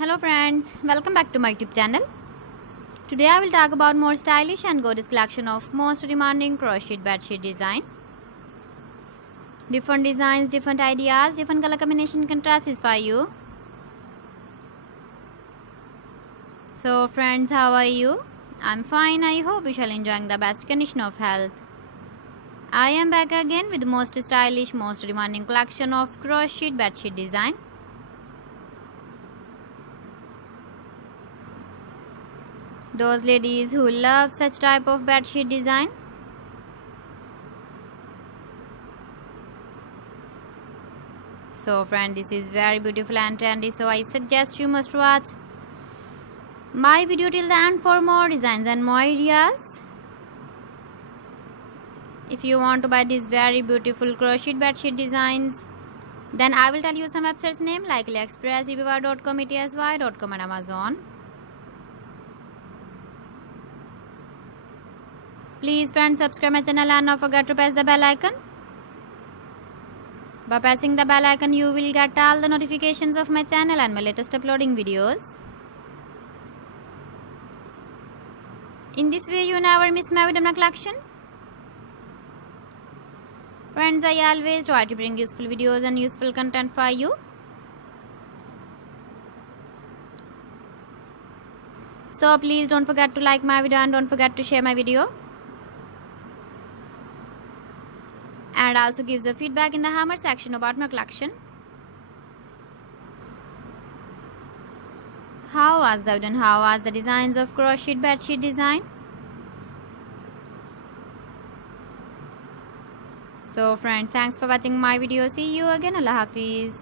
Hello friends, welcome back to my YouTube channel. Today I will talk about more stylish and gorgeous collection of most demanding crochet bedsheet design. Different designs, different ideas, different color combination can satisfy you. So friends, how are you? I'm fine. I hope you shall enjoying the best condition of health. I am back again with the most stylish, most demanding collection of crochet bedsheet design. Those ladies who love such type of bedsheet design. So friend, this is very beautiful and trendy, so I suggest you must watch my video till the end for more designs and more ideas. If you want to buy these very beautiful crochet bedsheet designs, then I will tell you some websites name like AliExpress, eBay.com, ETSY.com and Amazon. Please friends, subscribe my channel and not forget to press the bell icon. By pressing the bell icon, you will get all the notifications of my channel and my latest uploading videos. In this way, you never miss my video collection. Friends, I always try to bring useful videos and useful content for you. So please don't forget to like my video and don't forget to share my video. And also give the feedback in the hammer section about my collection. How was the video and how was the designs of crochet bedsheet design? So friends, thanks for watching my video. See you again. Allah Hafiz.